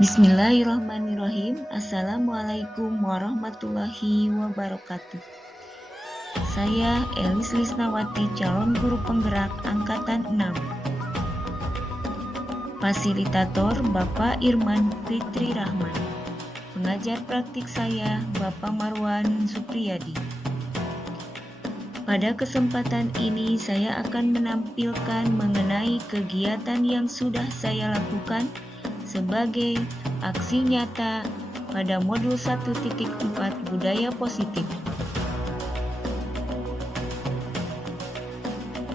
Bismillahirrahmanirrahim. Assalamualaikum warahmatullahi wabarakatuh. Saya Elis Lisnawati, calon guru penggerak angkatan 6. Fasilitator Bapak Irman Fitri Rahman. Pengajar praktik saya Bapak Marwan Supriyadi. Pada kesempatan ini saya akan menampilkan mengenai kegiatan yang sudah saya lakukan sebagai aksi nyata pada modul 1.4 budaya positif.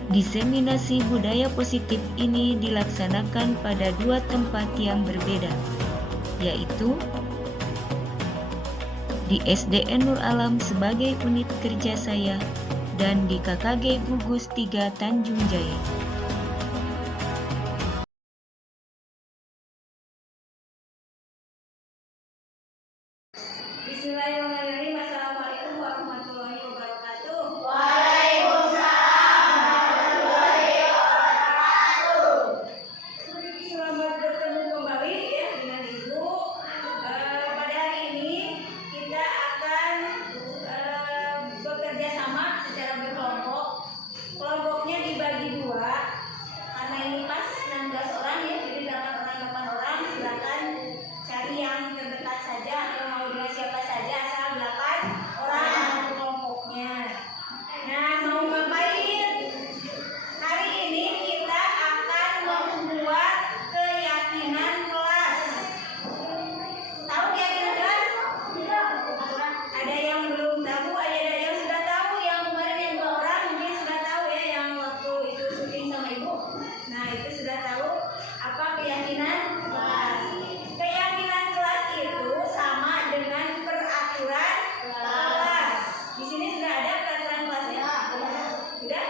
Diseminasi budaya positif ini dilaksanakan pada 2 tempat yang berbeda, yaitu di SDN Nur Alam sebagai unit kerja saya dan di KKG Gugus 3 Tanjung Jaya. Bismillahirrahmanirrahim. Assalamualaikum warahmatullahi wabarakatuh. Waalaikumsalam warahmatullahi wabarakatuh. Selamat bertemu kembali ya dengan Ibu. Pada hari ini kita akan bekerja sama secara berkelompok. Kelompoknya dibagi 2 karena ini pas 16 orang ya, jadi 8 orang. Silakan cari yang terdekat saja atau mau dengan siapa saja, asal 8 orang satu kelompoknya. Nah, mau ngapain? Hari ini kita akan membuat keyakinan kelas. Tahu keyakinan kelas? Ada yang belum tahu, ada yang sudah tahu. Yang kemarin yang 2 orang mungkin sudah tahu ya, yang waktu itu syuting sama Ibu. Nah, itu sudah tahu apa keyakinan kelas. Keyakinan kelas itu sama dengan peraturan kelas. Di sini sudah ada peraturan kelasnya? Sudah?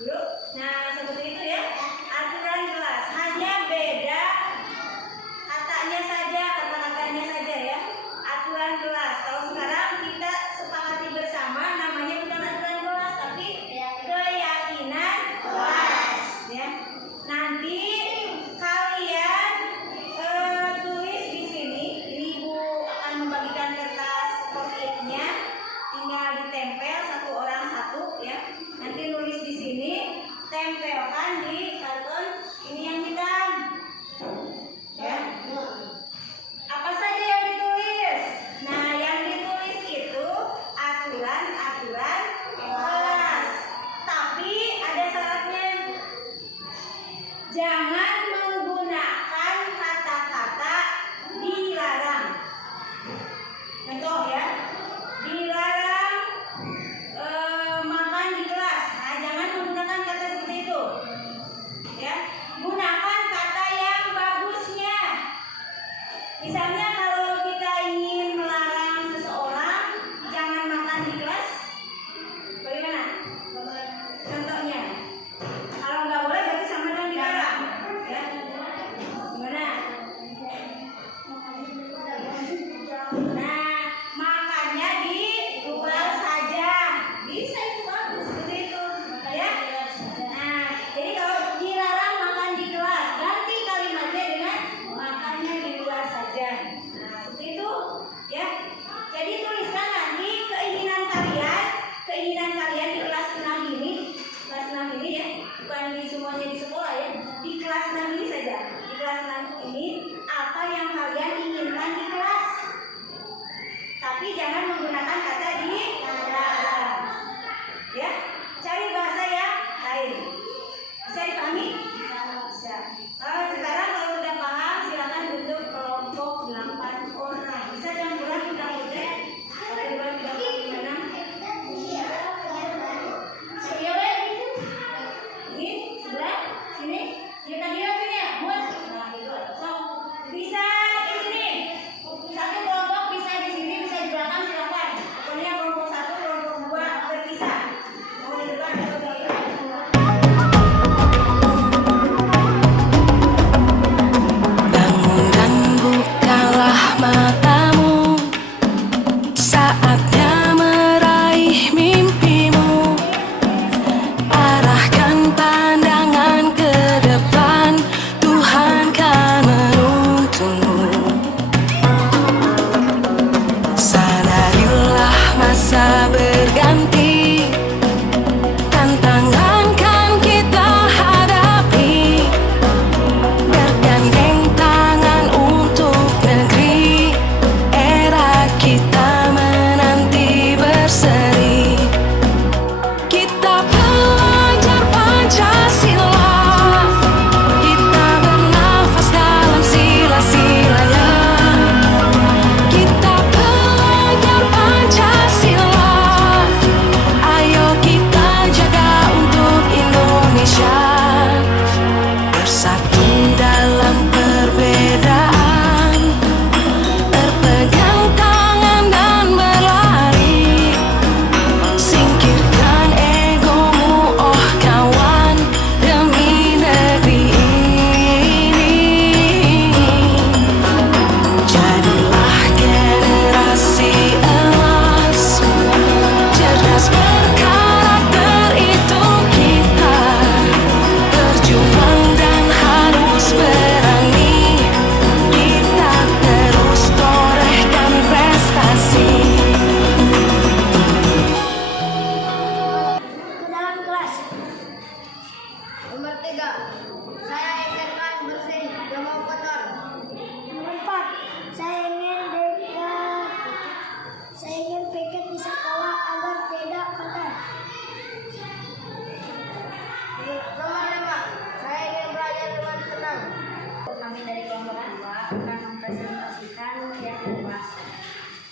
Belum? Nah, seperti itu ya. Aturan kelas hanya beda katanya saja, kata-katanya saja ya. Aturan kelas. Kalau sekarang kita sepakati bersama, namanya bukan aturan kelas tapi keyakinan kelas ya. Nanti kalian tulis di sini. Ini Ibu akan membagikan kertas post-it-nya, tinggal ditempel 1 orang 1 ya. Nanti nulis di sini, tempelkan di karton ini yang hitam ya. Apa saja yang ditulis? Nah, yang ditulis itu aturan-aturan kelas. Tapi ada syaratnya. Jangan menggunakan kata-kata dilarang. Contoh ya, dilarang makan di kelas. Nah, jangan menggunakan kata seperti itu. Ya, gunakan kata yang bagusnya. Misalnya kalau kita ingin melarang seseorang jangan makan di kelas, bagaimana? Contohnya, kalau nggak boleh berarti sama dengan dilarang, ya? Gimana? Nah, makannya di luar saja, bisa itu bagus seperti itu, ya? Nah, jadi kalau dilarang makan di kelas, ganti kalimatnya dengan makannya di luar saja. Nah, seperti itu, ya. Jadi tuliskan nanti keinginan kalian di kelas 6 ini, ya, bukan di semuanya di sekolah ya. Di kelas 6 ini saja. Di kelas 6 ini apa yang kalian inginkan di kelas? Tapi jangan menggunakan kata dilarang. Ya, cari bahasa yang lain. Bisa dipahami? Bisa. Sekarang kalau sudah paham, silakan bentuk kelompok 8 orang. Bisa campuran kita udah. Gimana? Ini sebelah sini. Ya tadi apa ya? Buat. Nah, itu. So, bisa di sini. Satu kelompok bisa di sini, bisa di belakang silakan. Pokoknya kelompok 1, kelompok 2 berpisah. Mau di depan atau di belakang? Bangun dan bukalah matamu, saatnya meraih mimpimu. Arahkan pandangan ke depan, Nomor 3, saya ingin kelas bersih, gak mau kotor. Nomor 4, saya ingin piket di sekolah agar tidak kotor. Nomor 5, saya ingin belajar dengan tenang. Kami dari kelompok 2 akan mempresentasikan kegiatan kelas.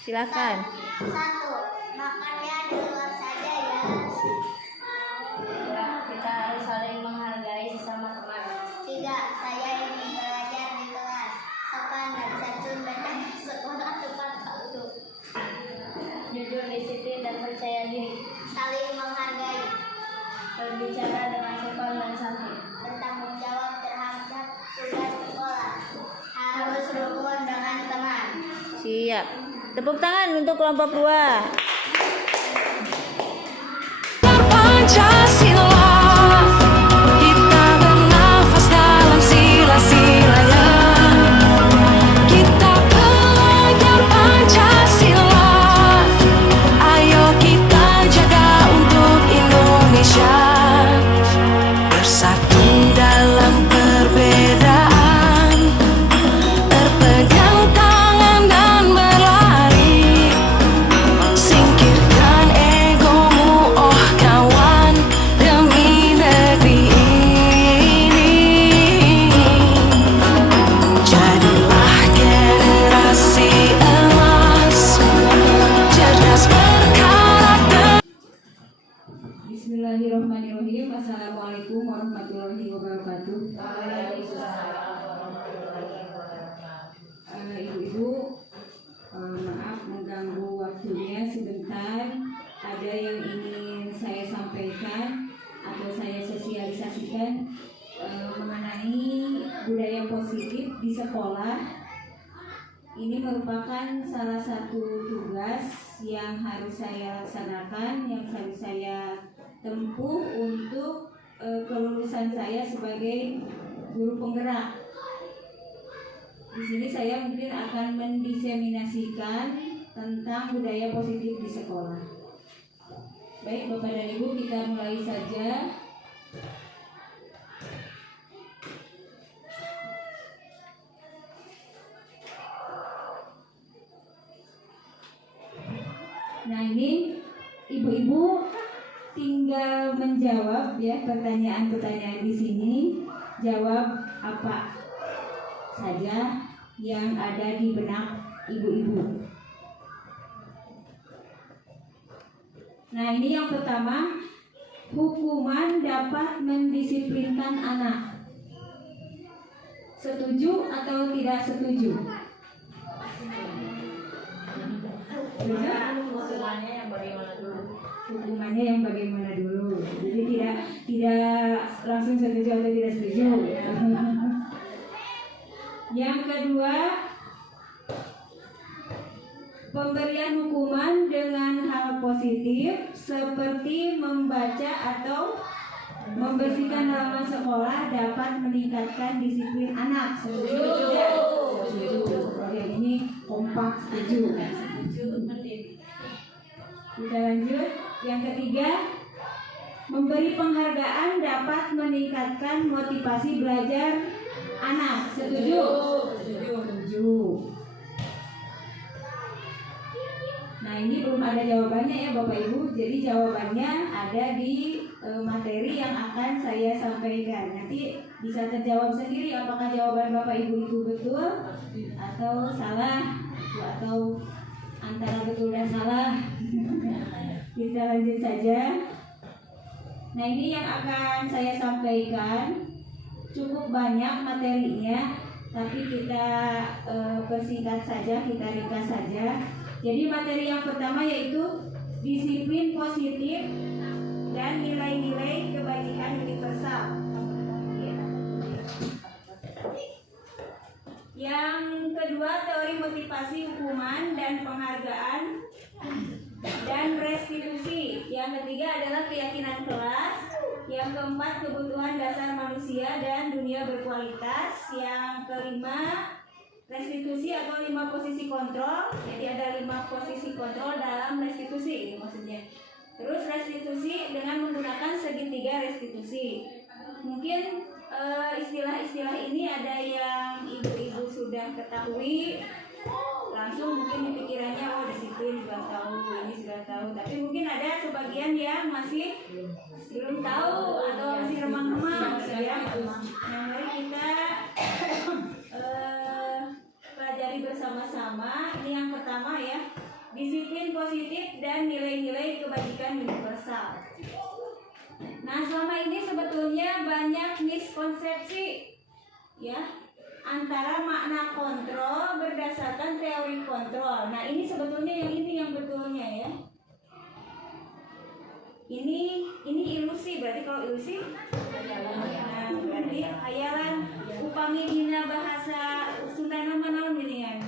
Silakan. 1. Makannya di luar saja ya. 2. Kita harus saling menghargai sesama teman. 3. Saya ingin belajar di kelas sopan dan santun dan sekolah tepat waktu. Jujur, disiplin, dan percaya diri. Saling menghargai. Berbicara dengan sopan dan santun. Bertanggung jawab terhadap tugas sekolah. Harus rukun dengan teman. Siap. Tepuk tangan untuk kelompok 2. Pancasila, kita bernafas dalam sila-silanya. Kita belajar Pancasila, ayo kita jaga untuk Indonesia. Bersatu dalam perbedaan, berpegang tangan dan berlari. Singkirkan egomu, oh kawan, demi negeri ini. Jadilah generasi emas, cerdas berkarakter. Bismillahirrahmanirrahim. Assalamualaikum warahmatullahi wabarakatuh. Ibu-ibu, maaf mengganggu waktunya sebentar. Ada yang ingin saya sampaikan atau saya sosialisasikan mengenai budaya positif di sekolah. Ini merupakan salah satu tugas yang harus saya laksanakan, yang harus saya tempuh untuk kelulusan saya sebagai guru penggerak. Di sini saya mungkin akan mendiseminasikan tentang budaya positif di sekolah. Baik Bapak dan Ibu, kita mulai saja. Nah, ini ibu-ibu tinggal menjawab ya pertanyaan-pertanyaan di sini. Jawab apa saja yang ada di benak ibu-ibu. Nah, ini yang pertama, hukuman dapat mendisiplinkan anak. Setuju atau tidak setuju? Hukumannya yang bagaimana dulu? Hukumannya yang bagaimana dulu. Jadi tidak langsung setuju atau tidak setuju. Yang kedua, pemberian hukuman dengan hal positif seperti membaca atau membersihkan halaman sekolah dapat meningkatkan disiplin anak. Setuju tidak? Setuju. Yang ini kompak setuju. Kita lanjut. Yang ketiga, memberi penghargaan dapat meningkatkan motivasi belajar anak. Setuju? Setuju. Nah, ini belum ada jawabannya ya Bapak Ibu. Jadi jawabannya ada di materi yang akan saya sampaikan. Nanti bisa terjawab sendiri apakah jawaban Bapak Ibu itu betul atau salah, atau antara betul dan salah. Kita lanjut saja. Nah, ini yang akan saya sampaikan. Cukup banyak materinya, tapi kita persingkat saja, kita ringkas saja. Jadi materi yang pertama yaitu disiplin positif dan nilai-nilai kebajikan universal. Yang kedua, teori motivasi hukuman dan penghargaan dan restitusi. Yang ketiga adalah keyakinan kelas. Yang keempat, kebutuhan dasar manusia dan dunia berkualitas. Yang kelima, restitusi atau 5 posisi kontrol. Jadi ada 5 posisi kontrol dalam restitusi, ini maksudnya. Terus restitusi dengan menggunakan segitiga restitusi. Mungkin istilah-istilah ini ada yang ibu-ibu sudah ketahui, langsung mungkin di pikirannya oh disiplin sudah tahu, ini sudah tahu. Tapi mungkin ada sebagian yang masih belum tahu atau masih remang-remang gitu ya. Nah, mari kita pelajari bersama-sama. Ini yang pertama ya, disiplin positif dan nilai-nilai kebajikan universal. Nah, selama ini sebetulnya banyak miskonsepsi ya antara makna kontrol berdasarkan teori kontrol. Nah, ini sebetulnya yang betulnya ya. Ini ilusi, berarti kalau ilusi nah, berarti hayalan. Upami dina bahasa Sundana manaon geuningan.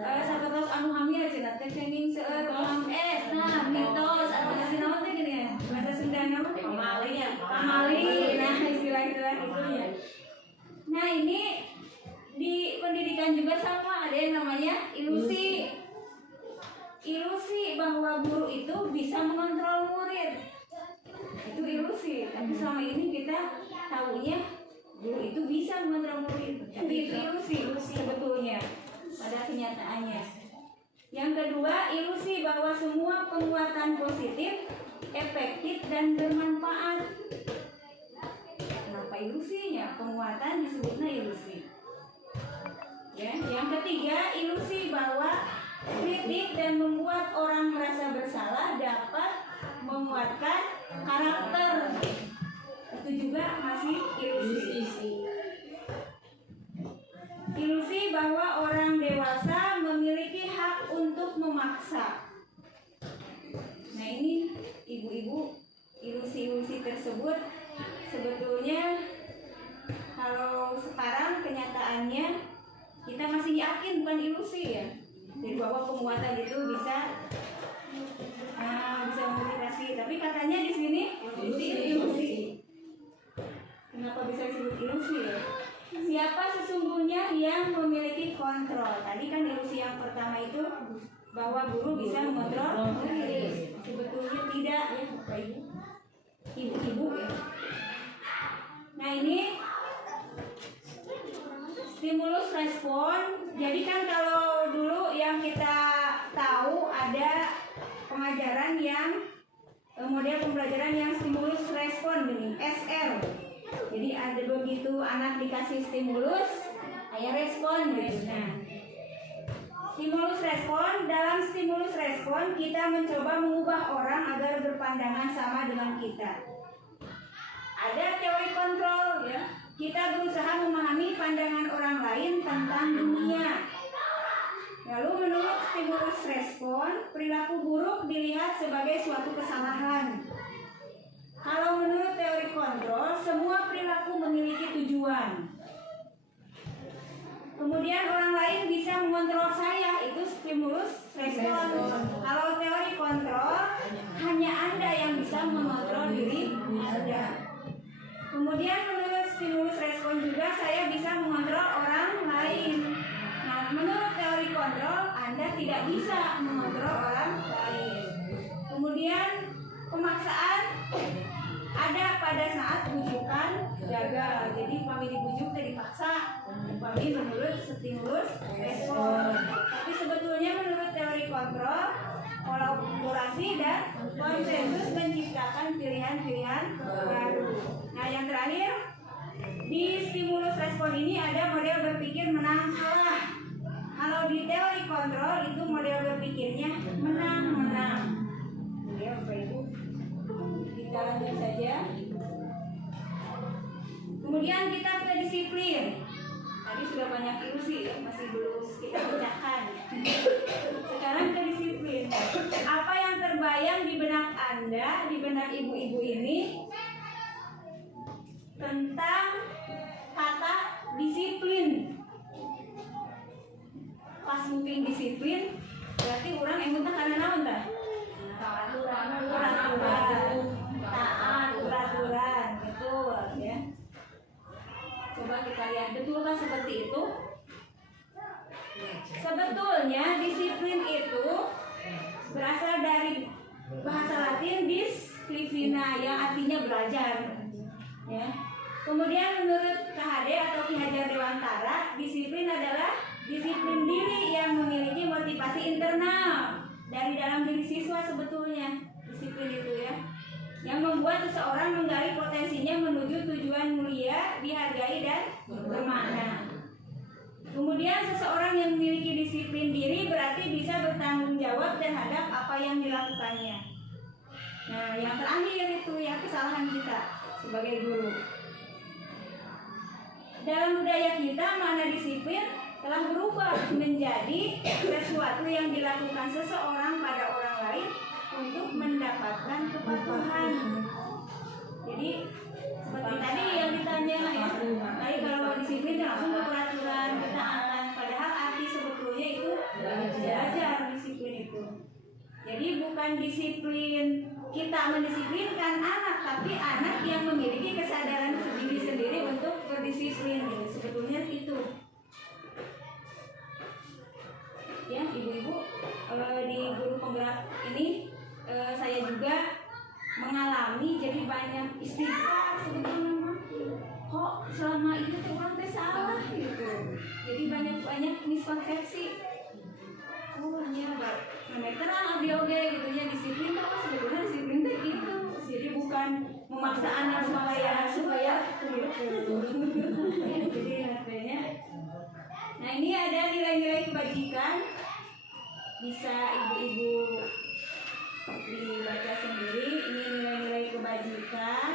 Sapertos anu hamil cenah teh cenging seueur ulam es. Nah, mitos atau kasih naon teh geuningan. Bahasa Sundana mah pamali. Nah, istilah-istilah itu ya. Nah, ini di pendidikan juga sama, ada yang namanya ilusi. Ilusi bahwa guru itu bisa mengontrol murid. Itu ilusi, tapi selama ini kita tahunya guru itu bisa mengontrol murid. Tapi itu ilusi sebetulnya pada kenyataannya. Yang kedua, ilusi bahwa semua penguatan positif efektif dan bermanfaat. Kenapa ilusinya? Penguatan disebutnya ilusi. Ya, yang ketiga, ilusi bahwa kritik dan membuat orang merasa bersalah dapat menguatkan karakter. Itu juga masih ilusi. Ilusi bahwa orang dewasa memiliki hak untuk memaksa. Nah, ini ibu-ibu, ilusi-ilusi tersebut sebetulnya kalau sekarang kenyataannya kita masih yakin bukan ilusi ya. Jadi bahwa penguatan itu bisa memotivasi. Tapi katanya di sini ilusi. Kenapa bisa disebut ilusi ya? Siapa sesungguhnya yang memiliki kontrol? Tadi kan ilusi yang pertama itu bahwa guru bisa mengontrol murid. Sebetulnya tidak ya, Bapak Ibu. Ibu-ibu ya. Nah, ini stimulus respon. Jadi kan kalau dulu yang kita tahu ada pengajaran yang model pembelajaran yang stimulus respon gini, SR. Jadi ada begitu anak dikasih stimulus, kayak respon gitu. Nah, stimulus respon, dalam stimulus respon kita mencoba mengubah orang agar berpandangan sama dengan kita. Ada teori kontrol ya. Kita berusaha memahami pandangan orang lain tentang dunia. Lalu menurut stimulus respon, perilaku buruk dilihat sebagai suatu kesalahan. Kalau menurut teori kontrol, semua perilaku memiliki tujuan. Kemudian orang lain bisa mengontrol saya, itu stimulus respon. Kalau teori kontrol, hanya Anda yang bisa mengontrol diri Anda. Kemudian menurut stimulus respon juga saya bisa mengontrol orang lain. Nah, menurut teori kontrol Anda tidak bisa mengontrol orang lain. Kemudian pemaksaan ada pada saat bujukan gagal. Jadi kami dibujuk dan dipaksa. Kami menurut stimulus respon. Tapi sebetulnya menurut teori kontrol, kolaborasi dan konsensus menciptakan pilihan-pilihan baru. Nah, yang terakhir, di stimulus respon ini ada model berpikir menang kalah. Kalau di teori kontrol itu model berpikirnya menang-menang. Ya, Bapak Ibu, kita lanjut saja. Kemudian kita ke disiplin. Tadi sudah banyak ilusi ya, masih belum kita pecahkan. Sekarang ke disiplin. Apa yang terbayang di benak Anda, di benak ibu-ibu ini tentang kata disiplin? Pas mungkin disiplin, berarti orang emutnya karena naon tah? Taat, peraturan, betul ya. Coba kita lihat, betulkah seperti itu? Sebetulnya disiplin itu berasal dari bahasa Latin disciplina yang artinya belajar. Ya. Kemudian menurut KHD atau Ki Hajar Dewantara, disiplin adalah disiplin diri yang memiliki motivasi internal dari dalam diri siswa sebetulnya. Disiplin itu ya, yang membuat seseorang menggali potensinya menuju tujuan mulia, dihargai dan bermakna. Kemudian seseorang yang memiliki disiplin diri berarti bisa bertanggung jawab terhadap apa yang dilakukannya. Nah, yang terakhir itu ya kesalahan kita sebagai guru. Dalam budaya kita, makna disiplin telah berubah menjadi sesuatu yang dilakukan seseorang pada orang lain untuk mendapatkan kepatuhan. Jadi seperti tadi yang ditanya ya, tadi kalau disiplin langsung ke peraturan, ketaatan. Padahal arti sebetulnya itu belajar disiplin itu. Jadi bukan disiplin kita mendisiplinkan anak, tapi anak yang memiliki kesadaran sendiri untuk berdisiplin. Sebetulnya itu. Ya, ibu-ibu, di guru penggerak ini saya juga mengalami jadi banyak istighfar sebetulnya. Kok selama itu orang teh salah gitu. Jadi banyak miskonsepsi. Oh iya, terang abdi oge gitu ya, disiplin apa sebetulnya disiplin teh gitu. Jadi bukan memaksa anak supaya jadi artinya. Nah, ini ada nilai-nilai kebajikan. Bisa ibu-ibu dibaca sendiri. Ini nilai-nilai kebajikan.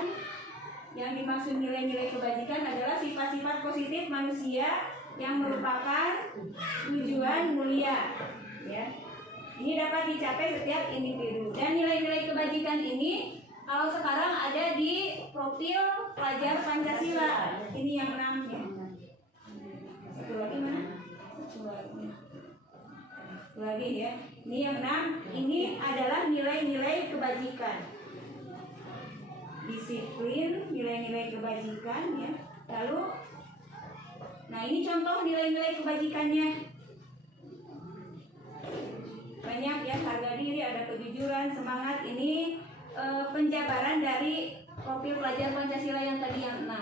Yang dimaksud nilai-nilai kebajikan adalah sifat-sifat positif manusia yang merupakan tujuan mulia. Ya, ini dapat dicapai setiap individu. Dan nilai-nilai kebajikan ini kalau sekarang ada di profil pelajar Pancasila. Ini yang 6 ya. Satu lagi mana? Satu lagi ya. Ini yang 6. Ini adalah nilai-nilai kebajikan. Disiplin, nilai-nilai kebajikan ya. Lalu, nah ini contoh nilai-nilai kebajikannya. Banyak ya, harga diri, ada kejujuran, semangat. Ini penjabaran dari profil pelajar Pancasila yang tadi yang 6.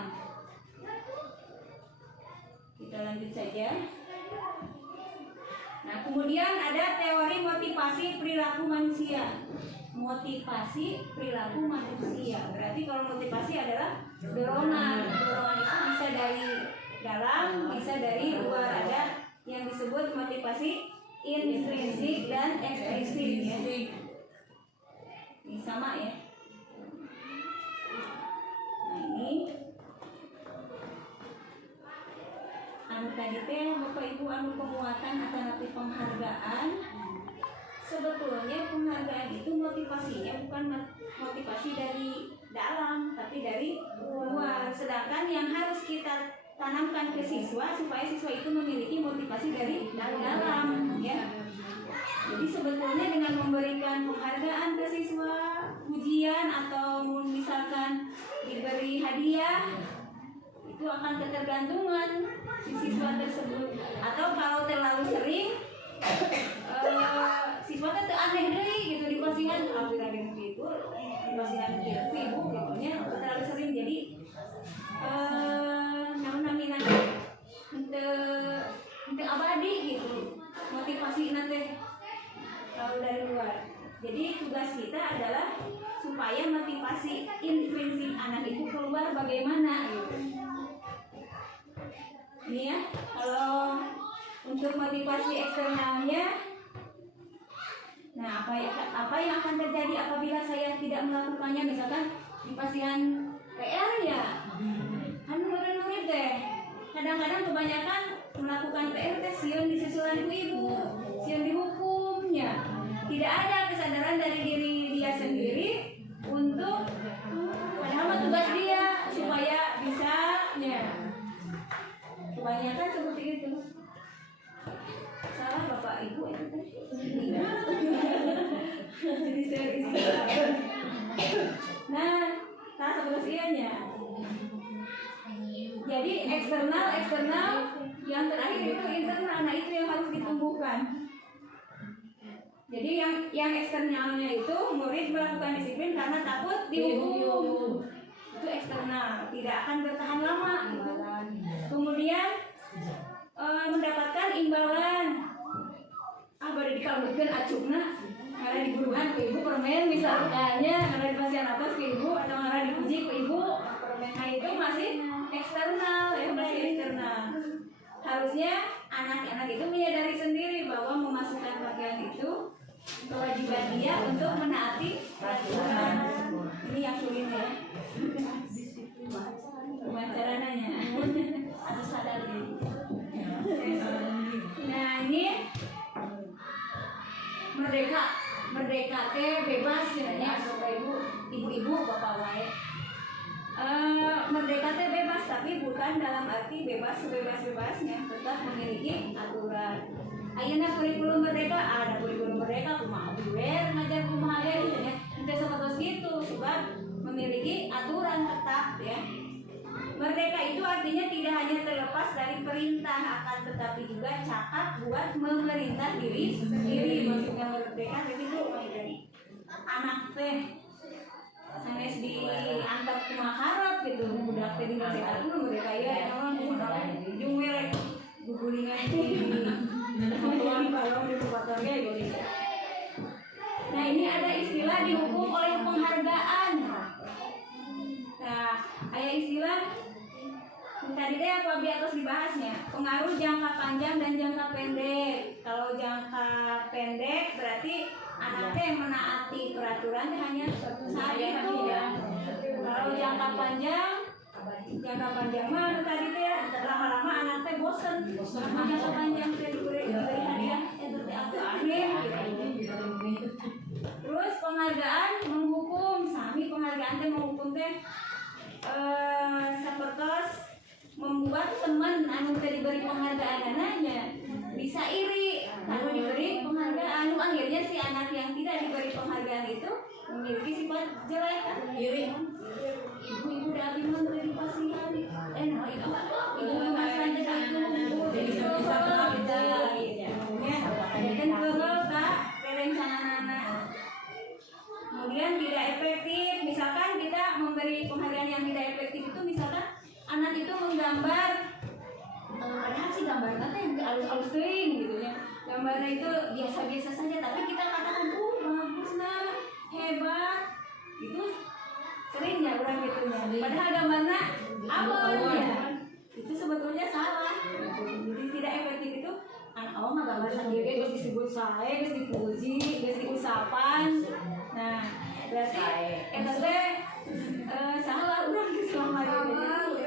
Kita lanjut saja. Nah, kemudian ada teori motivasi perilaku manusia. Motivasi perilaku manusia. Berarti kalau motivasi adalah dorongan. Dorongan itu bisa dari dalam, bisa dari luar. Ada yang disebut motivasi intrinsik dan ekstrinsik ya. Ini sama ya. Nah, ini anu tadi teh Bapak Ibu anu penguatan alternatif penghargaan. Sebetulnya penghargaan itu motivasinya bukan motivasi dari dalam, tapi dari luar. Sedangkan yang harus kita tanamkan ke siswa supaya siswa itu memiliki motivasi dari dalam ya. Jadi sebetulnya dengan memberikan penghargaan ke siswa, ujian atau misalkan diberi hadiah, itu akan ketergantungan si siswa tersebut. Atau kalau terlalu sering siswa itu aneh deh gitu di postingan akhir-akhir gitu, di postingan gitu ibu gitunya terlalu sering jadi namanya untuk abadi gitu motivasi nanti kalau dari luar. Jadi tugas kita adalah supaya motivasi intrinsik anak itu keluar bagaimana gitu. Ini ya, kalau untuk motivasi eksternalnya, nah apa yang akan terjadi apabila saya tidak melakukannya? Misalkan di pasien PR ya, kan murid-murid deh kadang-kadang kebanyakan melakukan PR teh sieun disusulan ku ibu, sieun dihukumnya. Tidak ada kesadaran dari diri dia sendiri untuk padahal mah tugas dia supaya bisa ya. Kebanyakan seperti itu. Salah Bapak Ibu itu teh. Jadi saya istilah. Nah, tak seperti ianya. Jadi eksternal yang terakhir itu internal. Nah, itu yang harus ditumbuhkan. Jadi yang eksternalnya itu murid melakukan disiplin karena takut dihukum. Itu itu eksternal, tidak akan bertahan lama. Kemudian mendapatkan imbalan. Baru dikalungkan acungna, karena diguruhan ke ibu permen misalnya, karena dipasien atas ke ibu atau karena dipuji ke ibu. Nah itu masih eksternal ya, masih eksternal. Harusnya anak-anak itu menyadari sendiri bahwa memasukkan pakaian itu kewajiban dia untuk menaati peraturan. Ini yang sulit ya. Wacarananya harus sadar diri. Nah ini merdeka teh bebas ya ibu-ibu bapak wae. Merdeka teh bebas, tapi bukan dalam arti bebas sebebas-bebasnya, tetap memiliki aturan. Ayeuna kurikulum merdeka, ada kurikulum merdeka kumaha diwer ngajar kumaha gitu ya. Teu sapertos gitu, sebab memiliki aturan tetap ya. Merdeka itu artinya tidak hanya terlepas dari perintah, akan tetapi juga cakap buat memerintah diri sendiri. Maksudnya merdeka itu jadi anak teh sanes dianggap kumaharap gitu, budak teh tinggal sehat dulu merdeka ya, naon jeung merek gugulingan di balong di kupator gitu. Nah ini ada istilah dihukum oleh penghargaan. Nah ada istilah tadi teh aku abi atas dibahasnya, pengaruh jangka panjang dan jangka pendek. Kalau jangka pendek berarti anak teh menaati peraturan hanya saat itu. Kalau jangka panjang mah tadi teh lama-lama anak teh bosen. Jangka panjang teh diberi hadiah itu teh akhir. Terus penghargaan menghukum, sami penghargaan teh menghukum teh sapertos membuat teman anu teh diberi penghargaan anaknya bisa iri kalau diberi penghargaan. Akhirnya si anak yang tidak diberi penghargaan itu memiliki sifat jelek, iri. Ibu udah abi mah teh dipasihan, nah ibu memasang teh itu jadi bisa kita ya kan keurel ka rerencanana. Kemudian tidak efektif, misalkan kita memberi penghargaan yang tidak efektif itu misalkan anak itu menggambar, padahal sih gambarnya teh halus-halus teuing gitu ya. Gambarnya itu biasa-biasa saja, tapi kita katakan, bagus nah, hebat. Itu sering ya orang gitu ya. Padahal gambarnya abon ya. Itu sebetulnya salah. Jadi tidak efektif itu anak awam mah gambar sendiri terus disebut sae, terus dipuji, terus diusapan. Nah, berarti eta teh salah urang selama ini.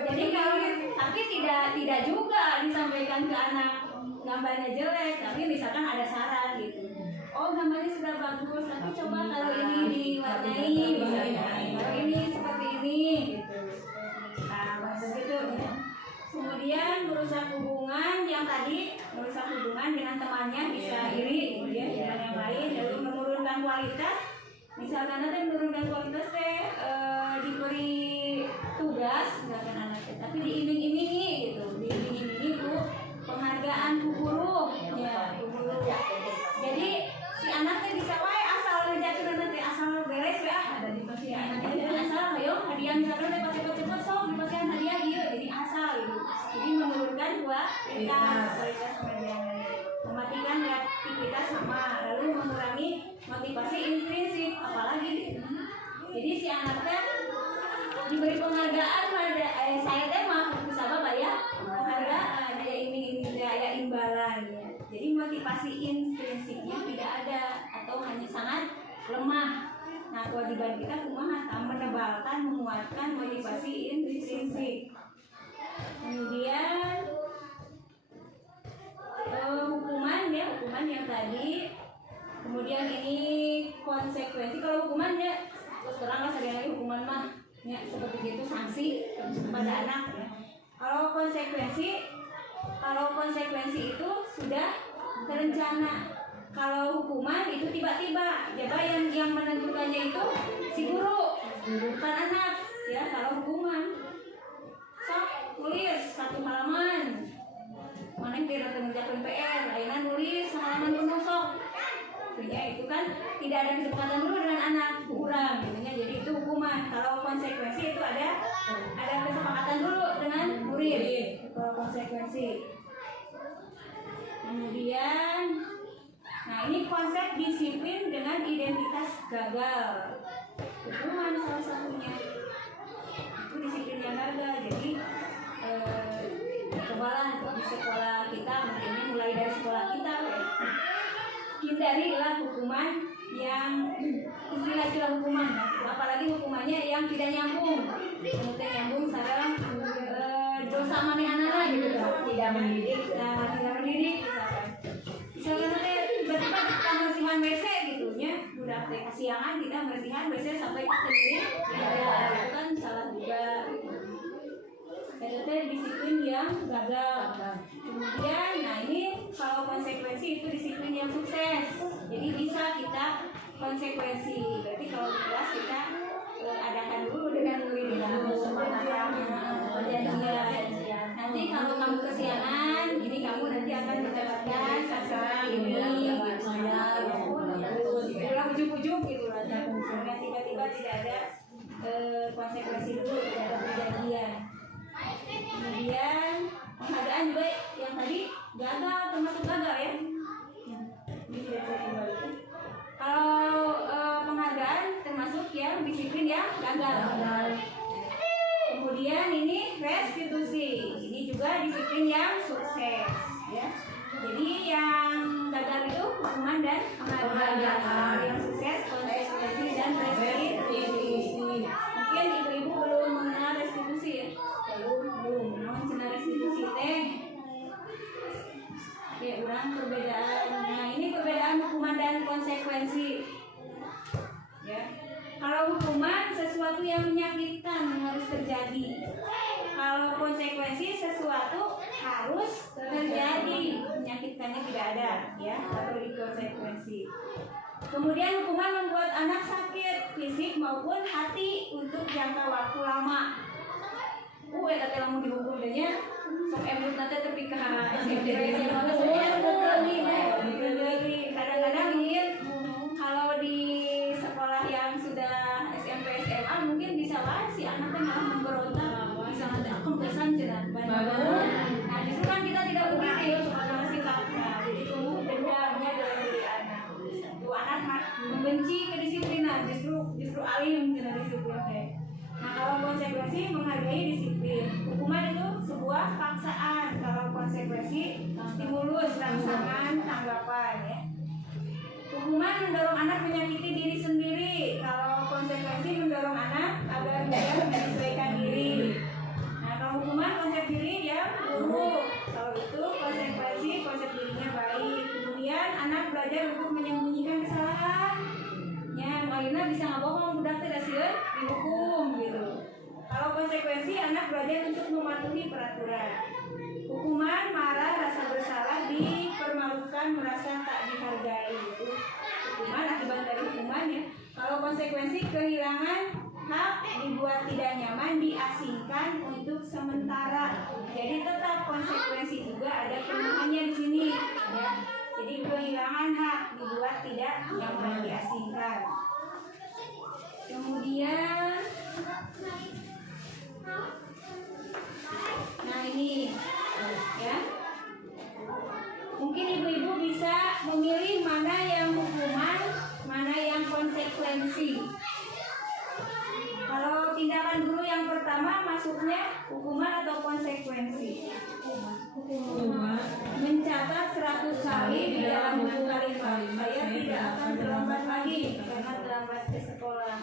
Jadi kalau tapi tidak juga disampaikan ke anak gambarnya jelek, tapi misalkan ada saran gitu. Oh gambarnya sudah bagus, tapi coba kalau ini diwarnai misalnya, kalau ini seperti ini gitu. Nah maksud itu ya. Kemudian merusak hubungan yang tadi, merusak hubungan dengan temannya bisa iri gitu ya, dengan yang lain, lalu menurunkan kualitas. Misalkan nanti menurunkan kualitas teh diberi tugas misalkan anak teh, tapi diiming-imingi gitu, diiming-imingi bu penghargaan ku guru ya, ku guru. Jadi si anak teh bisa wae asal ngejakeun nanti asal beres ya, ada di pasti anaknya asal ayo hadiah misalkan teh cepet-cepet sok dipasihan hadiah ieu, jadi asal gitu. Jadi menurunkan kualitas penghargaan, mematikan kreativitas sama, lalu mengurangi motivasi intrinsik, apalagi jadi si anak teh diberi penghargaan pada saya teh mah sabab ya penghargaan aya iming-iming aya imbalan ya. Jadi motivasi intrinsiknya tidak ada atau hanya sangat lemah. Nah kewajiban kita kumaha menebalkan, menguatkan motivasi intrinsik. Kemudian hukuman ya, hukuman yang tadi. Kemudian ini konsekuensi. Kalau hukuman ya terus terang lah lagi hukuman mah ya seperti itu sanksi kepada anak ya. Kalau konsekuensi itu sudah terencana. Kalau hukuman itu tiba-tiba. Jadi yang menentukannya itu si guru, bukan anak ya. Kalau hukuman sok tulis 1 halaman. Mana kira mengerjakan PR, ayeuna nulis halaman penuh sok. Ya itu kan tidak ada kesepakatan dulu dengan anak kurang gitu ya. Jadi itu hukuman. Kalau konsekuensi itu ada ada kesepakatan dulu dengan murid kalau konsekuensi. Kemudian, nah ini konsep disiplin dengan identitas gagal. Hukuman salah satunya itu disiplin yang gagal. Jadi cobalah di sekolah kita, mungkin mulai dari sekolah kita, hindarilah hukuman yang istilah hukuman, apalagi hukumannya yang tidak nyambung. Kemudian nyambung sekarang dosa maneh-anana gitu, tidak mendidik, tidak mendidik misalkan nanti tiba-tiba kita bersihan WC gitu nya, udah kesiangan kita bersihan WC sampai sendiri, ya itu kan salah juga. Itu disiplin yang gagal. Kemudian, nah ini kalau konsekuensi itu disiplin yang sukses. Jadi bisa kita konsekuensi. Berarti kalau di kelas kita adakan dulu dengan murid perjanjian. Nanti kalau kamu kesiangan, ini kamu nanti akan mendapatkan sanksi ini. Pulang ujung-ujung gitu lah. Tiba-tiba tidak ada konsekuensi dulu, tidak ada perjanjian. Kemudian penghargaan juga yang tadi gagal, termasuk gagal ya. Ini tidak bisa kembali. Kalau penghargaan termasuk yang disiplin yang gagal. Kemudian ini restitusi, ini juga disiplin yang sukses ya. Jadi yang gagal itu hukuman dan penghargaan, yang sukses konsekuensi dan restitusi. Mungkin ibu-ibu belum mengenal restitusi ya. Belum mengenal restitusi teh. Oke, ulang perbedaan. Nah, ini perbedaan hukuman dan konsekuensi. Ya. Kalau hukuman sesuatu yang menyakitkan harus terjadi. Kalau konsekuensi sesuatu harus terjadi, menyakitkannya tidak ada, ya. Atau di konsekuensi. Kemudian hukuman membuat anak sakit fisik maupun hati untuk jangka waktu lama. Tapi lamun dihukum dehnya sok emut nanti tepi ka SMP kadang-kadang mungkin kalau di sekolah yang sudah SMP SMA mungkin bisa lah si anaknya malah memberontak, bisa nanti aku pesan cenah. Nah justru kan kita tidak begitu soal sikapnya, jadi tunggu dendamnya dalam diri anak. Tuh anak membenci kedisiplinan, justru alih dengan disiplin. Nah kalau konsekuensi menghargai disiplin. Hukuman itu sebuah paksaan. Kalau konsekuensi stimulus, rangsangan, tanggapan ya. Hukuman mendorong anak menyakiti diri sendiri. Kalau konsekuensi mendorong anak agar dia menyesuaikan diri. Nah kalau hukuman konsep diri dia buruk. Kalau itu konsekuensi konsep dirinya baik. Kemudian anak belajar untuk menyembunyikan kesalahan. Ya, akhirnya bisa ngabohong budak tidak sieun dihukum gitu. Kalau konsekuensi anak belajar untuk mematuhi peraturan. Hukuman marah, rasa bersalah, dipermalukan, merasa tak dihargai itu. Hukuman akibat dari hukumannya. Kalau konsekuensi kehilangan hak, dibuat tidak nyaman, diasingkan untuk sementara. Jadi tetap konsekuensi juga ada perubahannya di sini ya. Jadi kehilangan hak, dibuat tidak nyaman, diasingkan. Kemudian, nah ini ya, mungkin ibu-ibu bisa memilih mana yang hukuman, mana yang konsekuensi. Kalau tindakan guru yang pertama masuknya hukuman atau konsekuensi? Hukuman. Mencatat 100 kali di dalam buku kalimat. Saya tidak akan terlambat lagi karena terlambat ke sekolah.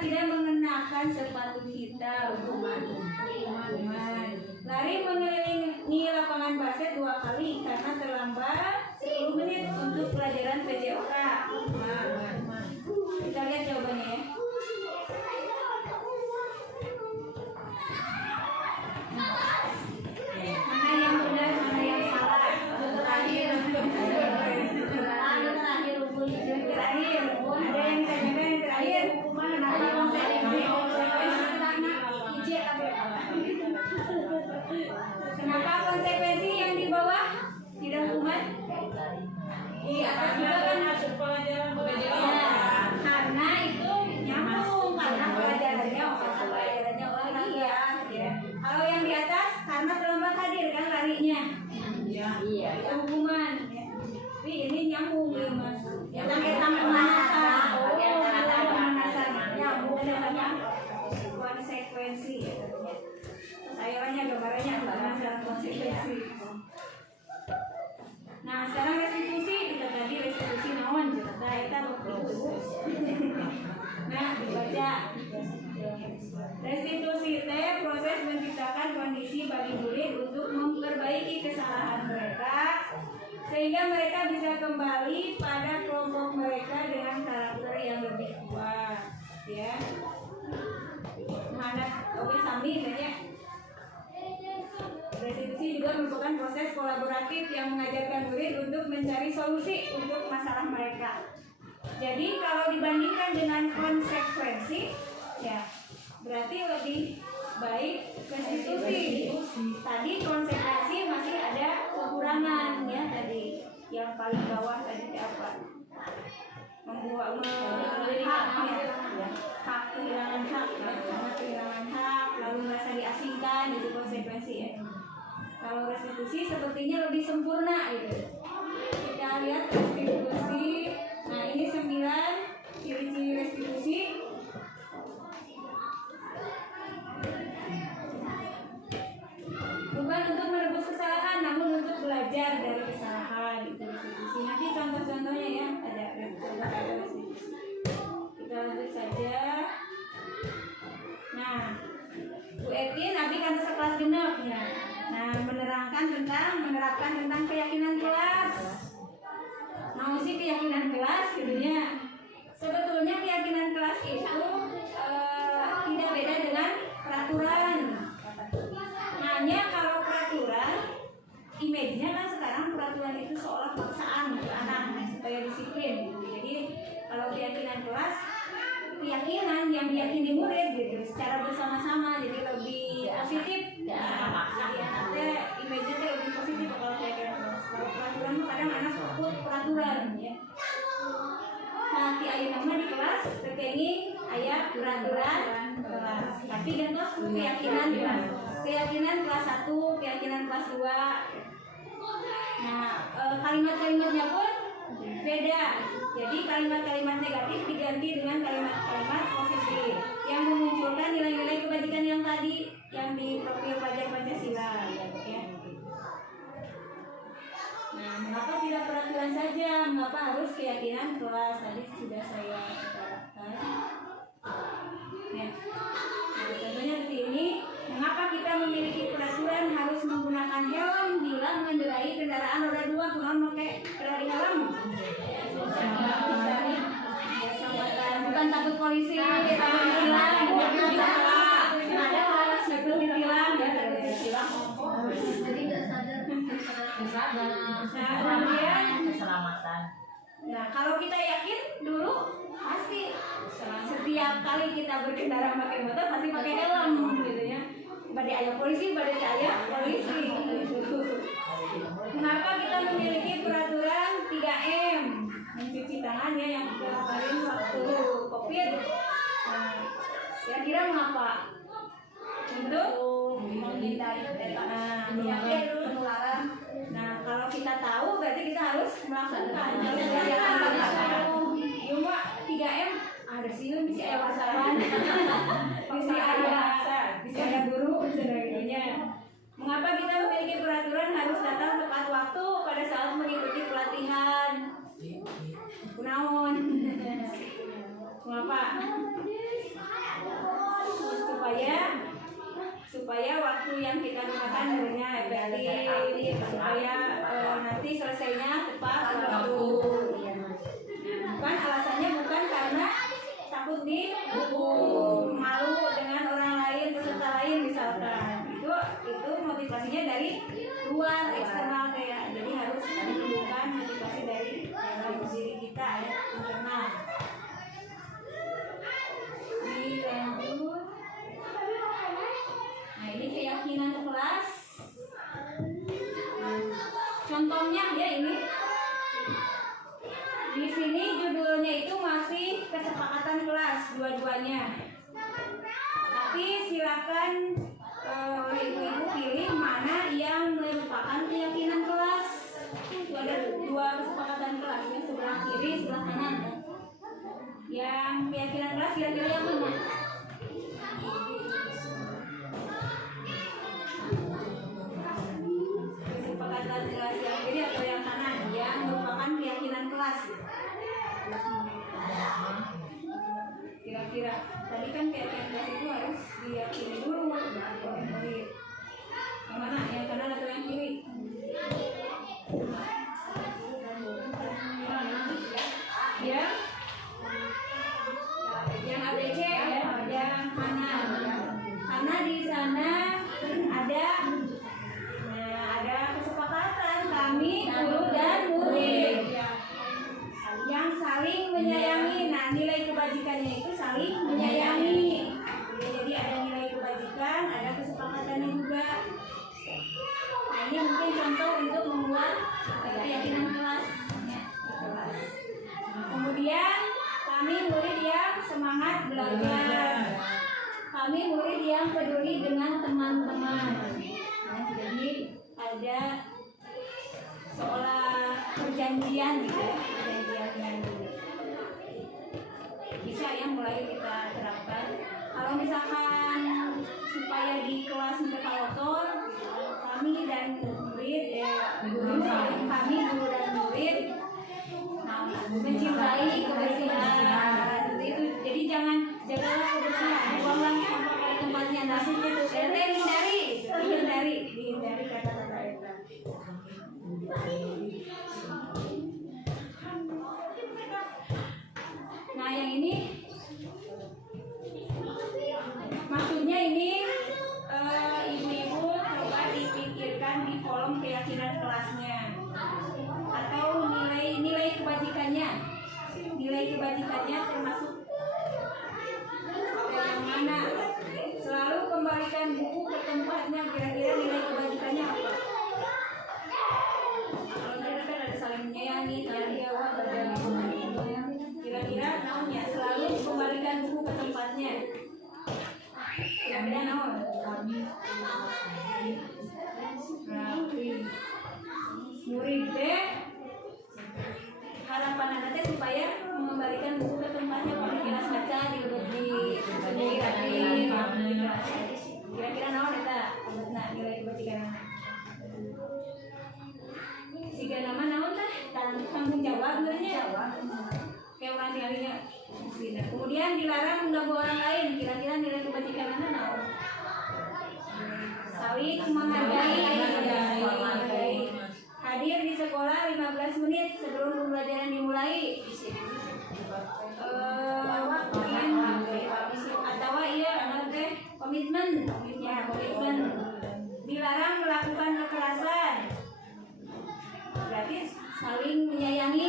tidak mengenakan sepatu hitam. Hukuman. Lari mengelilingi lapangan basket 2 kali karena terlambat 10 menit untuk pelajaran PJOK. Kita lihat jawabannya ya. Mana yang benar, mana yang salah? Terakhir. Ada yang ditanyakan yang terakhir. Kenapa konsekuensi? Kenapa konsekuensi yang di bawah tidak hukuman? Di atas juga kan masuk pelajaran karena itu nyambung, karena pelajarannya olahraga ya. Kalau yang di atas karena terlambat hadir kan larinya. Iya. Itu hukuman ya. Tapi ini nyambung ya Mas. Yang tentang pemanasan. Pemanasan nyambung dengan konsekuensi ya. Sayangnya gambarannya pemanasan konsekuensi. Nah, sekarang restitusi, kita tadi restitusi naon cerita eta begitu. Nah, dibaca. Restitusi teh proses menciptakan kondisi bagi murid untuk memperbaiki kesalahan mereka sehingga mereka bisa kembali pada kelompok mereka dengan karakter yang lebih kuat, ya. Menghadap oke sami tanya. Restitusi juga merupakan proses kolaboratif yang mengajarkan murid untuk mencari solusi untuk masalah mereka. Jadi kalau dibandingkan dengan konsekuensi, ya berarti lebih baik restitusi. Tadi konsekuensi masih ada kekurangan ya tadi. Yang paling bawah tadi apa? Membuat hak kehilangan hak, karena kehilangan hak lalu merasa diasingkan itu konsekuensi ya. Kalau restitusi sepertinya lebih sempurna gitu. Kita lihat restitusi. Nah ini 9 ciri-ciri restitusi. Bukan untuk menebus kesalahan, namun untuk belajar dari kesalahan itu restitusi. Nanti contoh-contohnya ya ada restitusi. Kita lanjut saja. Nah, Bu Etin, Abi kan sekelas genep ya. Nah, menerapkan tentang keyakinan kelas. Mau sih keyakinan kelas gitu ya. Sebetulnya keyakinan kelas itu tidak beda dengan peraturan. Hanya kalau peraturan, image-nya kan sekarang peraturan itu seolah paksaan untuk anak supaya disiplin. Jadi kalau keyakinan kelas, keyakinan yang diyakini murid gitu secara bersama-sama jadi lebih positif. Jadi anaknya image-nya lebih positif kalau keyakinan kelas. Kalau peraturan kadang anak takut peraturan ya. Nanti ayah nama di kelas terkenging ayah peraturan kelas. Tapi gentos keyakinan kelas. Keyakinan kelas 1, keyakinan kelas 2. Nah, kalimat-kalimatnya pun beda. Jadi kalimat-kalimat negatif diganti dengan kalimat-kalimat positif yang memunculkan nilai-nilai kebajikan yang tadi yang di profil pelajar Pancasila ya. Nah, mengapa tidak peraturan saja? Mengapa harus keyakinan kelas? Tadi sudah saya utarakan. Ya. Nah, contohnya seperti ini. Mengapa kita memiliki peraturan harus menggunakan helm bila mengendarai kendaraan roda 2 kurang pakai kendaraan helm? Bukan takut polisi, takut ditilang, ada harus takut ditilang, ya takut ditilang. Jadi nggak sadar. Nah, kemudian keselamatan. Nah, kalau kita yakin dulu pasti setiap kali kita berkendara pakai motor pasti pakai helm gitu ya. Pada ayah polisi, pada ayah polisi. Mengapa kita memiliki peraturan 3M? Mencuci tangan ya yang kita kemarin waktu COVID. Nah, kira-kira mengapa? Untuk menghindari penularan. Nah, kalau kita tahu berarti kita harus melakukan. Kalau kita tahu, cuma 3M ada sih bisa ada wartawan, bisa ada guru sebagainya. Mengapa kita memiliki peraturan harus datang tepat waktu pada saat mengikuti pelatihan? Kunaon? Mengapa? yang kita gunakan muridnya efektif supaya nanti selesainya tepat waktu. Bukan alasannya bukan karena takut dihukum, malu dengan orang lain, peserta lain misalkan. Itu motivasinya dari luar eksternal kayak. Jadi harus menunjukkan motivasi dari dalam diri kita ya, internal. Dilanjut. Nah, ini keyakinan kelas. Contohnya ya ini. Di sini judulnya itu masih kesepakatan kelas dua-duanya. Tapi silakan ibu-ibu pilih mana yang merupakan keyakinan kelas. Itu ada dua kesepakatan kelas, yang sebelah kiri, sebelah kanan. Yang keyakinan kelas kira-kira yang mana? Kesepakatan kelas yang kiri atau yang kanan? Yang merupakan keyakinan kelas. Kira-kira tadi kan keyakinan kelas itu harus diyakini dulu oleh murid. Yang mana? Yang kanan atau yang kiri? Yang ABC ya, yang kanan. Karena di sana ada kesepakatan kami guru dan murid yang saling menyayangi. Nah, nilai kebajikannya itu saling menyayangi. Jadi ada nilai kebajikan, ada kesepakatannya juga. Nah, ini mungkin contoh untuk membuat keyakinan kelas. Kemudian kami murid yang semangat belajar. Kami murid yang peduli dengan teman-teman. Nah, jadi ada seolah perjanjian gitu ya, perjanjian bisa yang mulai kita terapkan. Kalau misalkan supaya di kelas interkalator kami dan murid kami guru dan murid mencintai kebersihan itu. Jadi jagalah kebersihan, buanglah sampah pada tempatnya. Nasibnya itu dihindari kata-kata itu. Nah, yang ini maksudnya ini ibu-ibu coba dipikirkan di kolom keyakinan kelasnya atau nilai kebajikannya. Nilai kebajikannya termasuk yang mana? Selalu kembalikan buku ke tempatnya. Kira-kira nilai kebajikannya apa? Kalau kita kan ada saling menyayangi, saling jawab, kira-kira namanya selalu kembalikan buku ke tempatnya. Kira-kira naon? Murid deh. Harapan anak supaya mengembalikan buku ke tempatnya, kalau di kelas baca sendiri rapi. Kira-kira naon eta? Nah, nilai kebajikan. Siga nama naon teh? Tanggung jawab sebenarnya. Kayak orang tinggalnya. Kemudian dilarang mengganggu orang lain. Kira-kira nilai kebajikan mana naon? Saling menghargai. Hadir di sekolah 15 menit sebelum pembelajaran dimulai. Atau komitmen. Dilarang melakukan kekerasan. Berarti saling menyayangi.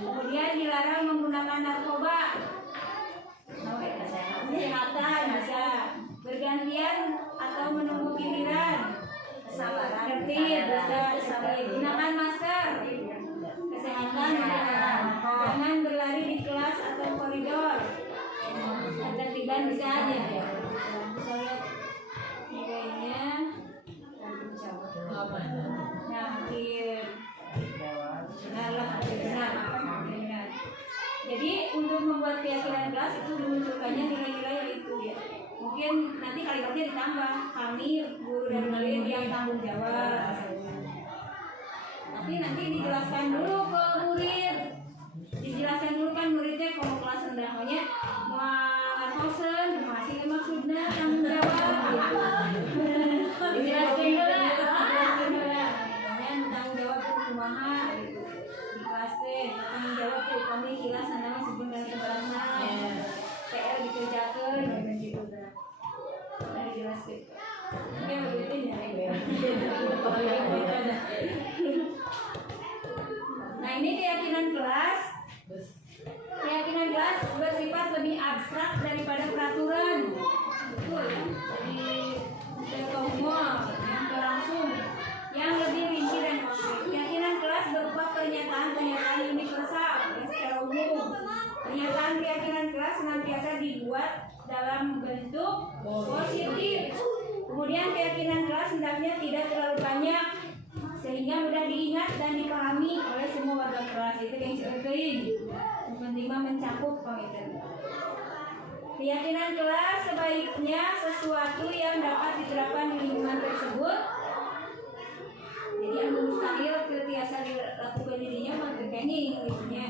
Kemudian dilarang menggunakan narkoba. Kesehatan bisa bergantian atau menunggu giliran. Tertib bisa gunakan masker. Kesehatan jangan berlari di kelas atau koridor. Ketertiban bisa aja. Nilainya benar. Jadi untuk membuat keyakinan kelas itu dimunculkannya nilai-nilai itu ya. Mungkin nanti kalimatnya ditambah, kami guru dan murid yang tanggung jawab. Tapi nanti dijelaskan dulu ke murid. Dijelaskan dulu kan muridnya kalau kelas rendahnya mau hosen, Masih maksudnya tanggung jawab gitu. Dijelaskan dulu ya. Tanggung jawab itu kumaha gitu. Di kelas teh tanggung jawab tuh kami kilas sana sebelum dari keberangan. PR dikerjakan gitu dah. Nah dijelaskan. Oke begitu ya. Nah ini keyakinan kelas. Keyakinan kelas bersifat lebih abstrak daripada peraturan. Betul ya. Dari formal yang langsung, yang lebih rinci dan konkret. Keyakinan kelas berupa pernyataan-pernyataan universal yang secara umum. Pernyataan keyakinan kelas senantiasa dibuat dalam bentuk positif. Kemudian keyakinan kelas hendaknya tidak terlalu banyak sehingga mudah diingat dan dipahami oleh semua warga kelas. Itu yang diurutkan. Yang penting mah mencakup pengertian. Keyakinan kelas sebaiknya sesuatu yang dapat diterapkan di lingkungan tersebut. Jadi yang mustahil kebiasa dilakukan dirinya makanya intinya.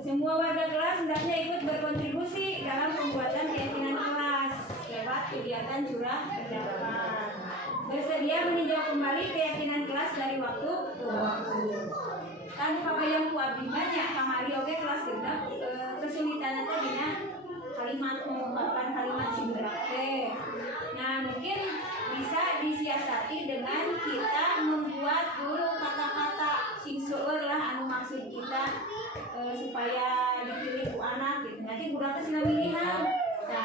Semua warga kelas hendaknya ikut berkontribusi dalam pembuatan keyakinan kelas lewat kegiatan curah pendapat. Bersedia meninjau kembali keyakinan kelas dari waktu ke waktu. Kan papayang ku abdi banyak kamari oke kelas genep kesulitan tadinya kalimat mengungkapkan kalimat singgerak teh. Nah mungkin bisa disiasati dengan kita membuat dulu kata-kata sing seueur lah anu maksud kita supaya dipilih ku anak gitu. Nanti budak teh sina milihan. Nah,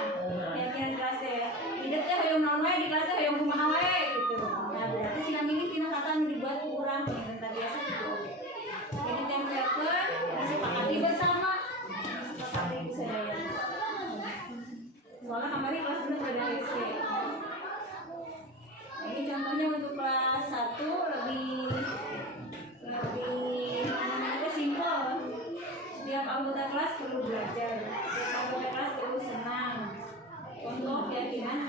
keyakinan kelas teh hidup teh hoyong naon wae di kelas teh hoyong kumaha wae gitu. Nah, berarti sina milih tina kata anu dibuat ku urang pengen biasa gitu. Jadi tempelkeun disepakati bersama. Disepakati sadaya. Soalnya kemarin kelas 6 ada SD. Nah, ini contohnya untuk kelas 1 lebih simpel. Setiap anggota kelas perlu belajar. Setiap anggota kelas perlu senang. Contoh keyakinan.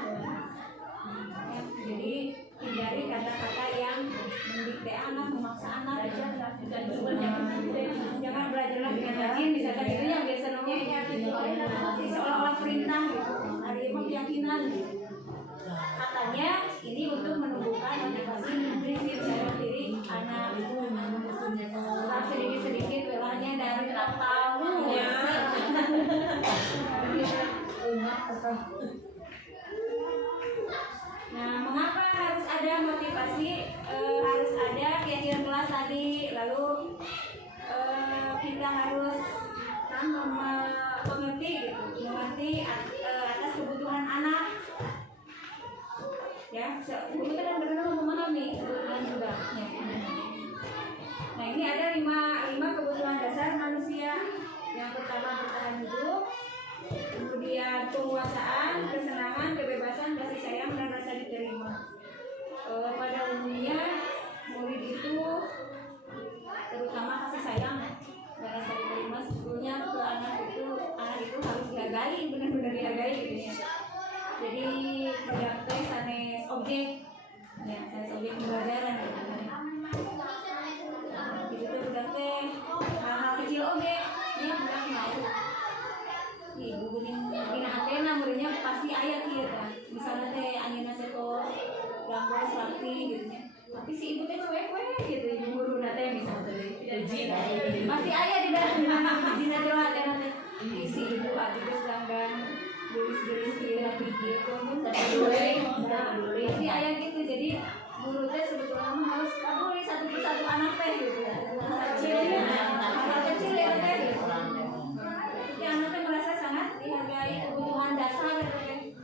Ya, jadi hindari kata-kata yang mendikte anak, memaksa anak. Jangan belajarlah dengan rajin, misalkan itu yang biasa namanya seolah-olah perintah gitu. Ada emang keyakinan gitu. Katanya ini untuk menumbuhkan motivasi prinsip sadar diri anak itu sedikit-sedikit belahnya dari tahu ya. Nah, mengapa harus ada motivasi? Harus ada keyakinan kelas tadi, lalu kita harus mengerti gitu, mengerti atas kebutuhan anak. Ya, kita kan benar-benar memahami kebutuhan juga. Ya. Nah, ini ada lima kebutuhan dasar manusia. Yang pertama bertahan hidup, kemudian penguasaan, kesenangan, kebebasan, kasih sayang, dan rasa diterima. Pada umumnya murid itu terutama kasih sayang dan rasa diterima sebetulnya ke anak itu harus dihargai, benar-benar dihargai gitu ya. Jadi tidak teh sanes objek, ya sanes objek pembelajaran gitu. Gitu tuh udah teh hal-hal kecil objek, dia bukan mau. Ibu kuning dina antena muridnya pasti ayat gitu kan. Misalnya teh anjeunna sekolah gambar rapi gitu ya. Tapi si ibu teh cuek gitu, ibu guru teh misalnya teh. Pasti ayat di dalam dina jelas teh nanti. Si ibu atuh geus langgan gelis-gelis ieu rapi gitu pasti ayat gitu. Jadi guru teh sebetulnya harus peduli satu persatu anak teh gitu. Anak kecil ya teh gitu. Jadi anak teh merasa sangat dihargai, kebutuhan dasar gitu teh.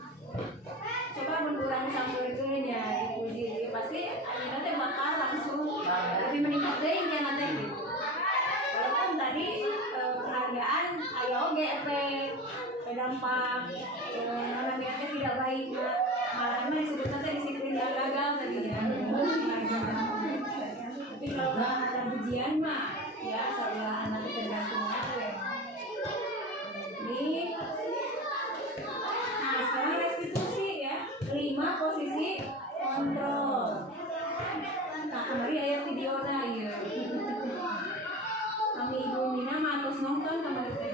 Coba berkurang sampeurkeun ya dipuji, pasti anak teh bakal langsung lebih meningkat deui nya nanti gitu. Walaupun tadi penghargaan aya oge efek dampak namanya teh tidak baik, malah disebutnya teh disiplin yang gagal tadi ya. Tapi kalau ada pujian mah ya salah anak tergantung aja. Ini nah sekarang restitusi ya, 5 posisi kontrol. Nah kemarin ayat video ya. Kami ibu Mina matos nonton kemarin teh.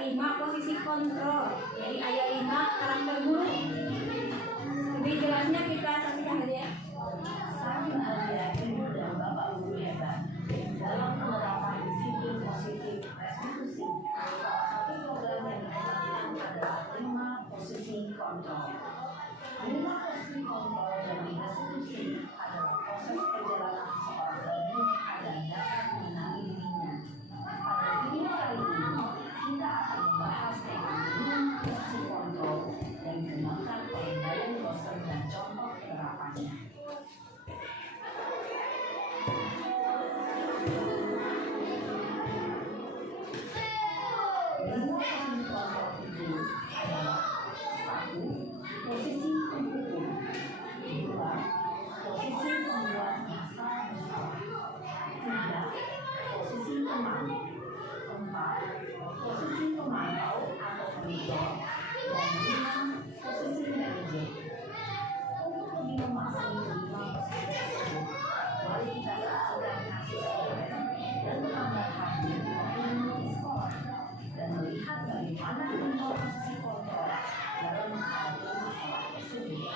5 posisi kontrol. Jadi ada 5 karakter guru. Lebih jelasnya kita saksikan aja ya. Saking ada ibu dan bapak guru hebat dalam penerapan disiplin positif restitusi. Salah satu program yang dijalankan adalah 5 posisi kontrol. 5 posisi kontrol dan restitusi adalah proses perjalanan seorang bayi agar dapat mengenali dirinya. Pada video kali ini, kita akan membahas tentang 5 posisi kontrol yang dikembangkan oleh Brian Blossom dan contoh penerapannya. Posisi pendukung, 2, posisi pembuat merasa bersalah, 3, posisi teman, 4, posisi pemantau atau pemantau, dan 5, posisi manajer. Untuk lebih memahami kelima posisi tersebut, mari kita saksikan kasus keren dan menambah hadir di sekolah dan melihat bagaimana 5 posisi kontrol dalam menghadapi masalah tersebut.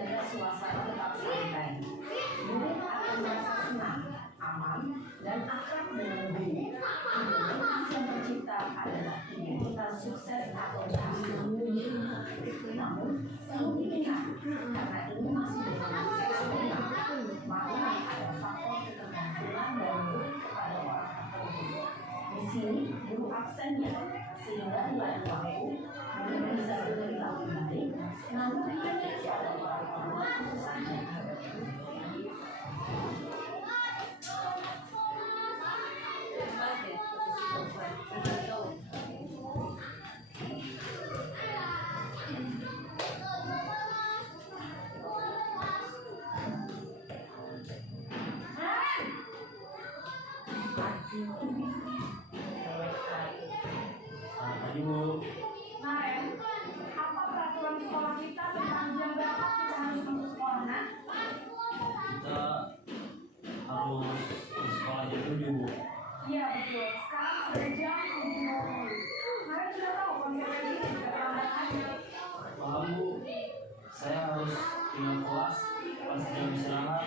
menjaga suasana tetap santai. Murid akan merasa senang, aman, dan akrab dengan guru. Identitas yang tercipta adalah identitas sukses atau berhasil. Namun, selalu diingat, karena ini masih dengan eksternal, maka ada faktor ketergantungan dari murid kepada orang tertentu. Di sini, guru absennya, sehingga di lain waktu, murid bisa berperilaku baik, namun hanya pada orang-orang tertentu saja. Pagi Bu. Naren, apa peraturan sekolah kita tentang jam berapa kita harus masuk sekolah? Nah, Kita harus di sekolah jam 7 Bu. iya betul. Sekarang sudah jam 7.00. Naren sudah tahu konsekuensinya jika terlambat aja. Paham Bu. Saya harus tinggal kelas pas jam istirahat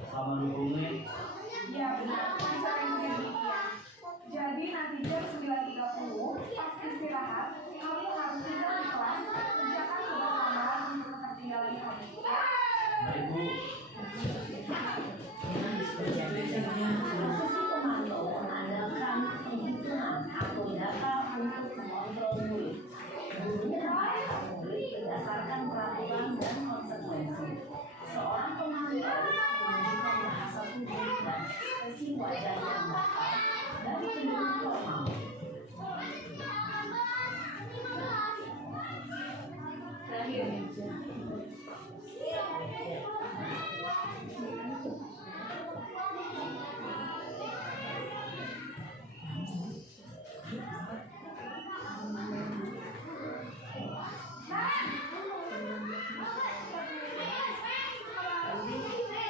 selama 20 menit. Iya benar. Konsekuensinya demikian. Jadi nanti jam 9.30 pas istirahat, kamu harus tinggal di kelas, kerjakan tugas tambahan untuk ketertinggalan kamu. Baik Bu. Posisi komando mengandalkan penghitungan atau data untuk mengontrol murid. Guru mengarahkan murid berdasarkan peraturan dan konsekuensi. Seorang komando menunjukkan bahasa tubuh dan ekspresi wajah yang datar dan cenderung formal.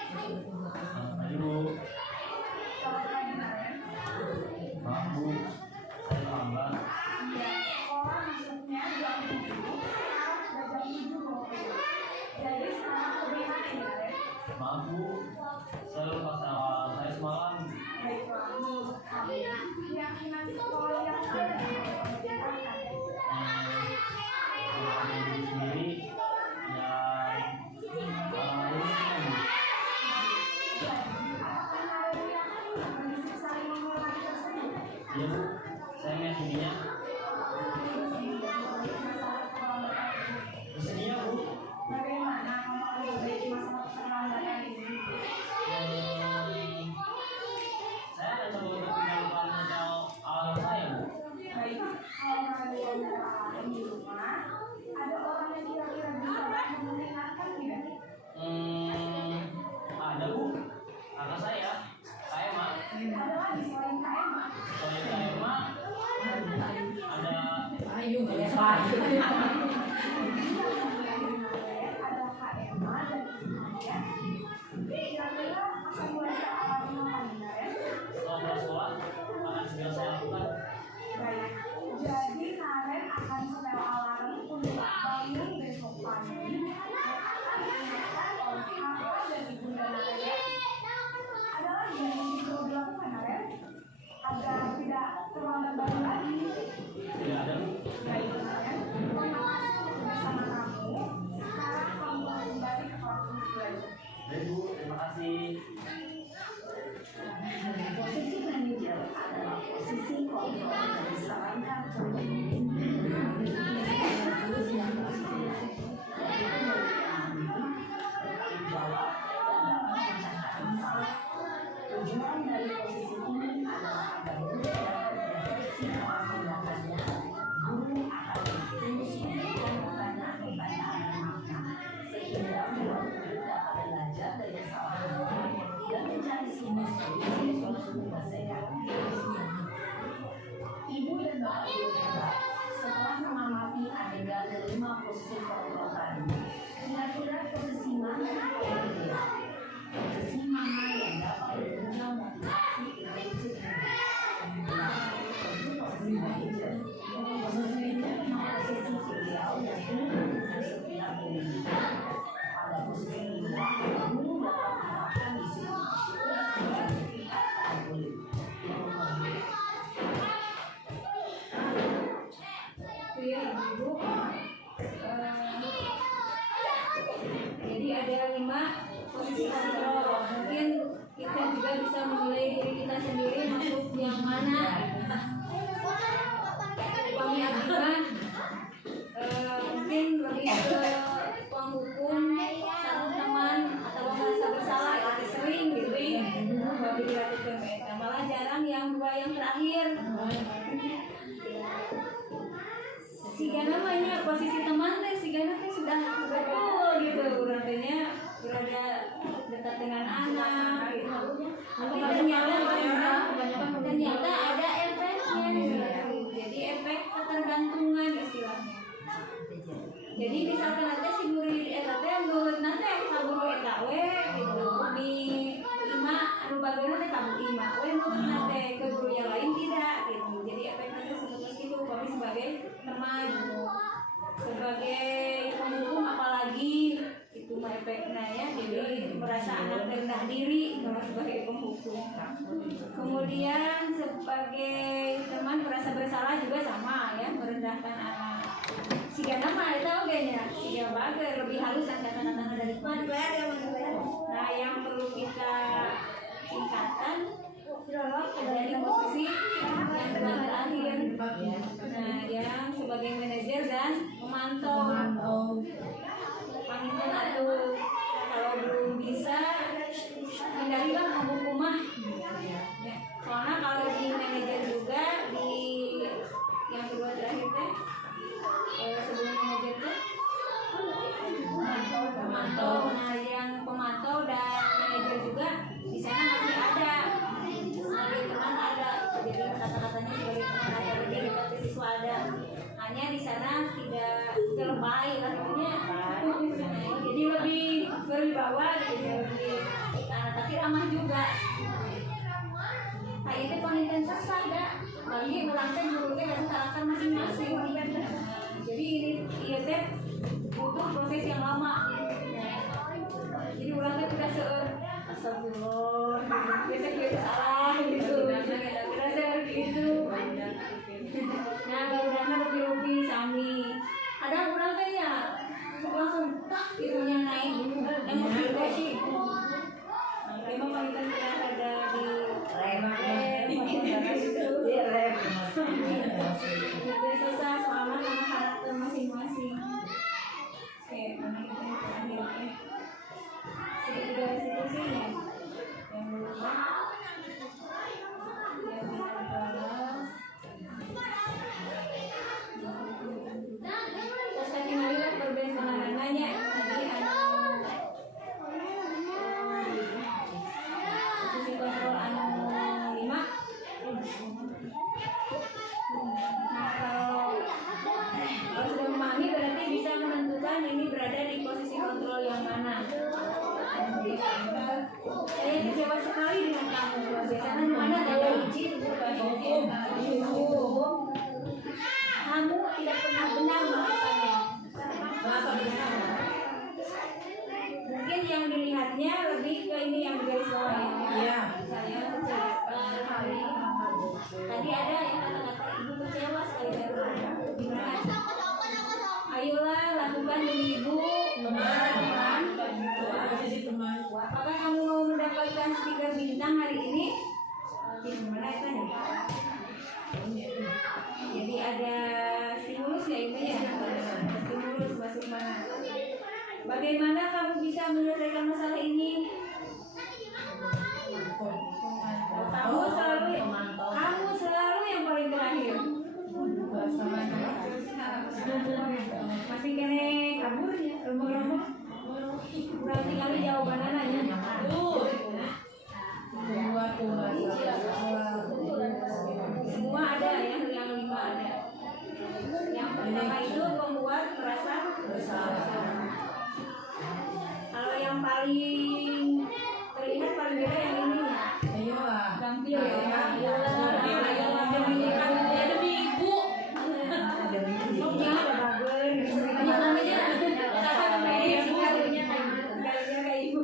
Pagi Bu. Selamat pagi Naren. Maaf Bu. Saya lambat. Iya, sekolah masuknya jam 7, sekarang sudah jam 7.20. Jadi sekarang bagaimana ini Naren? Maaf Bu. Saya lupa hafalan saya semalam. Baiklah, tapi keyakinan sekolah yang ada di mengerjakan. Kalau diri sendiri dan orang lain Bu. Apakah Naren yakin kondisi saling menghormati tersebut? Iya Bu. Saya meyakininya. Masalah keterlambatan ini. Bersedia Bu. Bagaimana kamu akan memperbaiki masalah keterlambatan ini? Saya akan coba untuk tidak lupa menyetel alarm saya Bu. Baik, kalau kalian ada alarm di rumah, ada orang yang kira-kira bisa bantu mengingatkan tidak? Ada Bu. Kakak saya, Kak Emma. Ada lagi selain Kak Emma? Selain Kak Emma, ada Ayo, Ada Kak Emma dan ibunya. Kira-kira akan mulai alarm apa nih, Naren? setelah sekolah akan segera saya lakukan. Baik, jadi Naren akan setel alarm untuk bangun besok pagi dan akan diingatkan oleh kakak dan ibunda Naren. Ada lagi yang ingin perlu dilakukan Naren agar tidak terlambat bangun lagi. Tidak ada Bu. Baik Naren, terima kasih untuk bersama kamu. Sekarang kamu kembali ke kelas untuk belajar. Baik Bu, terima kasih. Posisi manajer adalah posisi kontrol dan disarankan untuk tujuan dari posisi ini adalah agar guru dapat deteksi atas tindakannya. Guru akan terus memberikan pertanyaan-pertanyaan yang makna sehingga murid dapat belajar dari kesalahan dan mencari solusi untuk menyelesaikan. Ibu dan bapak guru hebat ada 5 posisi kontrol. Mungkin kita juga bisa menilai diri kita sendiri masuk yang mana. Kami Abimah mungkin lebih ke penghukum satu teman atau merasa bersalah lebih sering gitu lebih dilakukan mereka, malah jarang yang 2 yang terakhir. Siga namanya posisi teman teh sigana teh sudah betul gitu urangnya berada dekat dengan anak gitu. Tapi ternyata ada efeknya gitu. Jadi efek ketergantungan istilahnya. Jadi misalkan nanti si guru eta teh nurut nanti ka guru eta we gitu. Di 5 anu bageuna teh ka guru 5 we nurut nanti ke guru yang lain tidak gitu. Jadi efek nanti seperti itu kami sebagai teman sebagai penghukum apalagi itu mah efeknya ya, jadi merasa anak rendah diri kalau sebagai penghukum. Kemudian sebagai teman merasa bersalah juga sama ya, merendahkan anak. Siga nama itu oke nya, siga bager lebih halus kata-kata dari nah yang perlu kita tingkatkan ada di posisi yang terakhir. Nah, yang sebagai manajer dan pemantau panggilan atau kalau belum bisa hindarilah menghukumah. Ya, soalnya kalau di manajer juga di yang kedua terakhir teh sebelum manajer teh pemantau. Nah, yang pemantau dan manajer juga di sana masih ada. Sebagai teman ada, jadi kata-katanya sebagai teman ada, lebih dekat ke siswa ada. Hanya di sana tidak terlebay lah intinya. Jadi lebih berwibawa gitu, lebih tapi ramah juga. Nah itu penelitian sesat ya. Bagi ulangnya gurunya dan karakter masing-masing. Jadi ini teh butuh proses yang lama. Jadi ulangnya tidak astagfirullah, kita salah gitu, kita share gitu. Nah, mudah-mudahan lebih sami. Ada orang tanya, langsung tak ilmunya naik, emosi juga sih. Memang wanita kita ada di rem, susah soalnya karena karakter masing-masing. Oke, mana kita yang terakhir? Segitiga restitusi ya, yang berubah, yang tidak terus tadi marilah perbedaan penanganannya tadi ada posisi kontrol anu 5. Nah kalau sudah memahami berarti bisa menentukan ini berada di posisi kontrol yang mana. Saya kecewa sekali dengan kamu. Biasanya mana ada izin kamu tidak pernah benar melakukannya. Mungkin yang dilihatnya lebih ke ini yang garis bawah ini. Iya. Saya kecewa sekali. Tadi ada yang kata-kata ibu kecewa sekali dari gimana? Ayolah lakukan demi ibu. Apakah kamu mau mendapatkan stiker bintang hari ini? Gimana itu nih? Jadi ada stimulus ya itu ya? Stimulus masuk mana? Bagaimana kamu bisa menyelesaikan masalah ini? Kamu selalu yang paling terakhir. Masih kene kabur ya, rombong-rombong. Berarti kali jawabannya nanya. Semua ada ya, yang 5 ada. Yang pertama itu membuat merasa bersalah. Kalau yang paling terlihat paling beda yang ini ya. Gampil ya. Demi ibu. Soknya ada bagus. Namanya ibu. Kayaknya kayak ibu.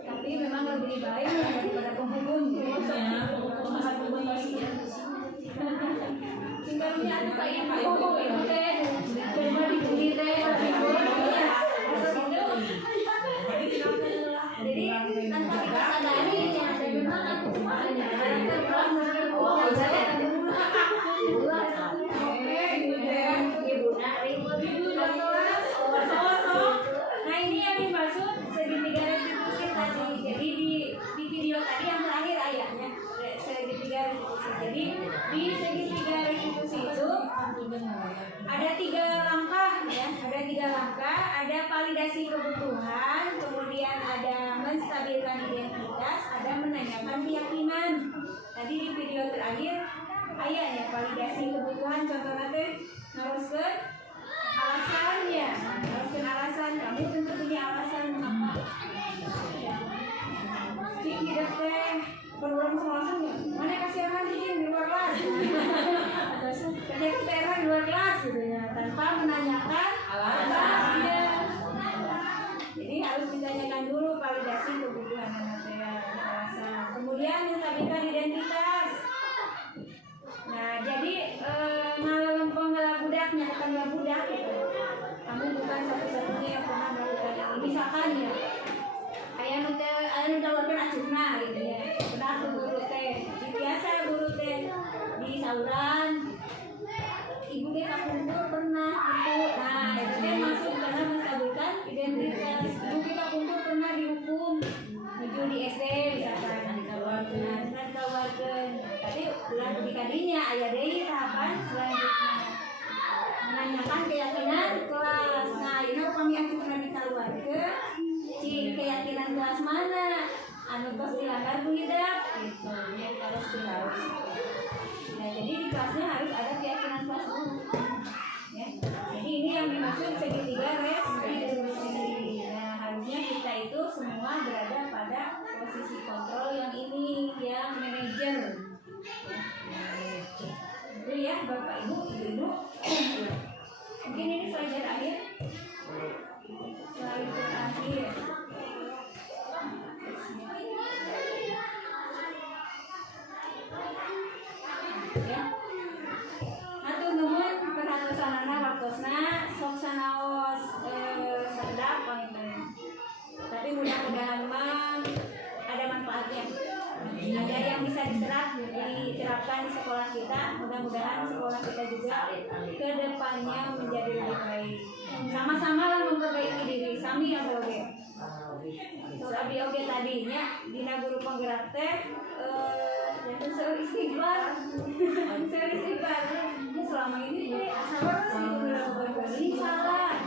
Tapi memang lebih baik daripada penghukum. Singkatnya ada kayak ibu itu teh. teh libur ya masuk itu. Jadi tanpa kita sadari ya memang aku cuma hanya nah ini yang dimaksud segitiga restitusi tadi. Jadi di video tadi yang terakhir ayahnya segitiga restitusi. Jadi di segitiga restitusi itu ada 3 langkah ya, ada 3 langkah, ada validasi kebutuhan, kemudian ada menstabilkan identitas, ada menanyakan keyakinan. Tadi di video terakhir ayahnya validasi kebutuhan, contohnya teh haruskan alasannya, haruskan alasan, kamu tentu punya alasan apa. Cik hidup teh berulang sama mana kasihan izin di luar kelas. Kerja keteran di luar kelas gitu ya, tanpa menanyakan alasannya. Jadi harus ditanyakan dulu validasi kebutuhan anak alasan. Kemudian menstabilkan identitas. Nah, jadi ngalamin pengelola budaknya bukan budak gitu. Kamu bukan satu-satunya yang pernah melakukan ini. Misalkan ya, ayah nu tawarkan acurna gitu ya. Pernah ke guru teh, biasa guru teh di sauran. Ibu teh kakumpul pernah gitu. Nah, itu teh masuk karena menstabilkan identitas. Ibu teh kakumpul pernah dihukum menuju di SD misalkan ditawarkan. Tapi bulan dikadinya ayah deui tahapan selanjutnya menanyakan keyakinan kelas. Nah, ini kami acurna ditawarkan ci keyakinan kelas mana anu tos dilanggar budak gitu ya, harus ditahu. Nah, jadi di kelasnya harus ada keyakinan kelas dulu ya. Jadi ini yang dimaksud segitiga restitusi. Nah, harusnya kita itu semua berada pada posisi kontrol yang ini, yang manajer itu ya, Bapak Ibu, Ibu-ibu. Mungkin ini slide terakhir. Slide terakhir. Ya. Hatur nuhun perhatosanana waktosna sok sanaos sadap pangitna. Tapi mudah-mudahan mah ada manfaatnya. Ada yang bisa diserap, diterapkan di sekolah kita. Mudah-mudahan sekolah kita juga ke depannya menjadi lebih baik. Sama-sama lah memperbaiki diri, sami yang oge. Terus abi-oge tadinya dina guru penggerak teh seueur istighfar. Seueur istighfar. Selama ini teh asa terus gitu ini salah.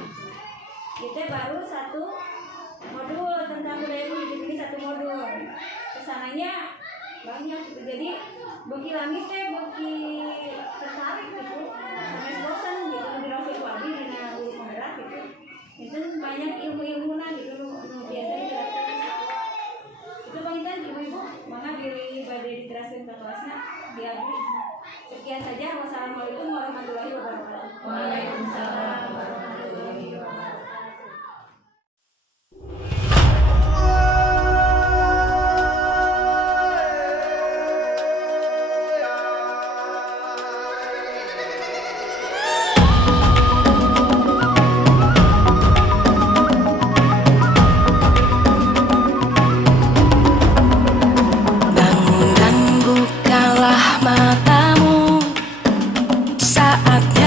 Kita baru 1 modul tentang budaya hidup ini, 1 modul. Kesananya banyak gitu. Jadi bagi lamis teh bagi tertarik gitu, sampai bosan gitu di Rasul Wali dina guru penggerak gitu. Itu banyak ilmu-ilmunan gitu biasa diterapkan di sekolah. Itu pangitan ibu-ibu, maka diri badai diteraskan ke kelasnya diabdi. Sekian saja. Wassalamualaikum warahmatullahi wabarakatuh. Waalaikumsalam warahmatullahi wabarakatuh. Bangun dan bukalah matamu, saatnya